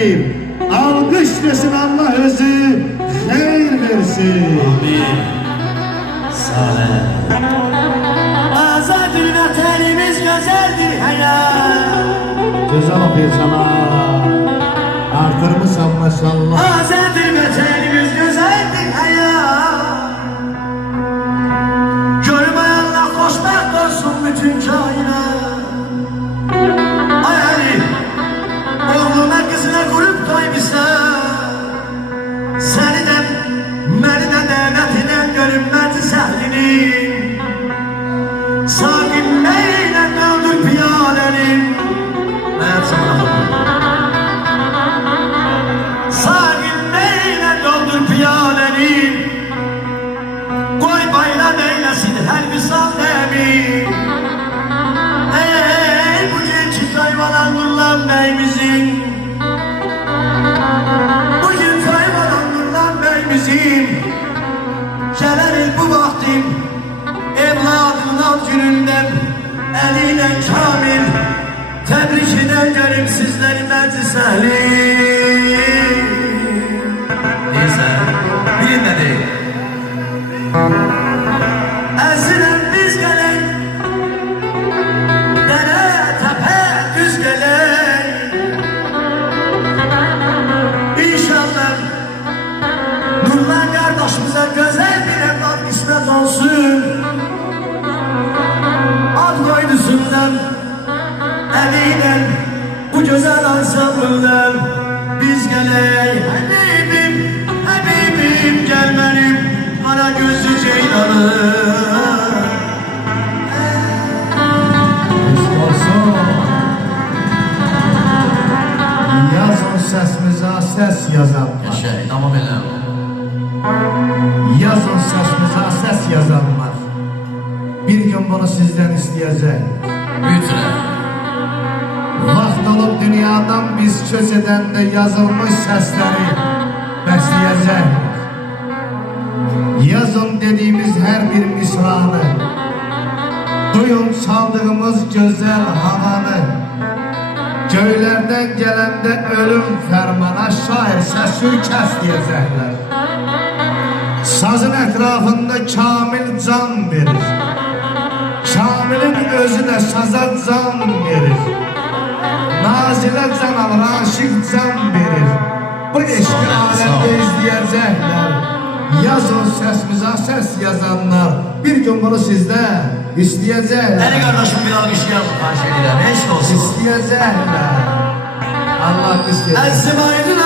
edip alkışlasın, Allah özü hayır versin. Amin. Sağ ol. Azadül vatanimiz güzeldir hayat. Güzel okuyor sana. Artırmışsan maşallah. Azadül vatanimiz güzeldir hayat. Görmeyenler hoşbakt olsun bütün kainat. Ay Ali, oğluma kızına kurup koymuşsan, seni de beni de devletinden görünmedi səhlinin. Sakin beyle öldür piyalenin. Ben sana sakin beyle doldur piyalenin. Koy bayram eylesin her misal emin. Ey bu gençlik hayvan Nurlan Bey'imizin, bugün hayvan Nurlan Bey'imizin gelerir bu vaktim evladının al gününden eliyle kamil tebrik eden görüm sizleri meclis ehli. Neyse, bilin de değil. Ezilen biz gelek, dere tepe düz gelek. İnşallah Nurlan kardeşimize güzel bir evlat kısmet olsun. Ad koydusundan eliyle bu güzel ansambından biz geley. Habibim, Habibim gel benim ana gözlü ceylanım. Olsun. Yazın sesimize ses yazan var. Yaşa, tamam elim. Yazın sesimize ses yazan var. Bir gün bunu sizden isteyeceğim. Büyütüre. Vaxt olup dünyadan biz söz edende yazılmış sesleri besleyecek. Yazın dediğimiz her bir misranı, duyun çaldığımız güzel havanı. Göylerden gelende ölüm fermana şair sesi kes diyecekler. Sazın etrafında kamil can verir. Kamilin özü de saza can verir. Nazile can alır, aşık can verir. Bu eşki alemde izleyecekler. Yazın sesimize ses yazanlar. Bir gün bunu sizde isteyecekler. Beni kardeşim bir alkışlayalım. Karşıya gidelim. Eşk olsun. İsteyecekler. Allah isteyecek. Ezim aydın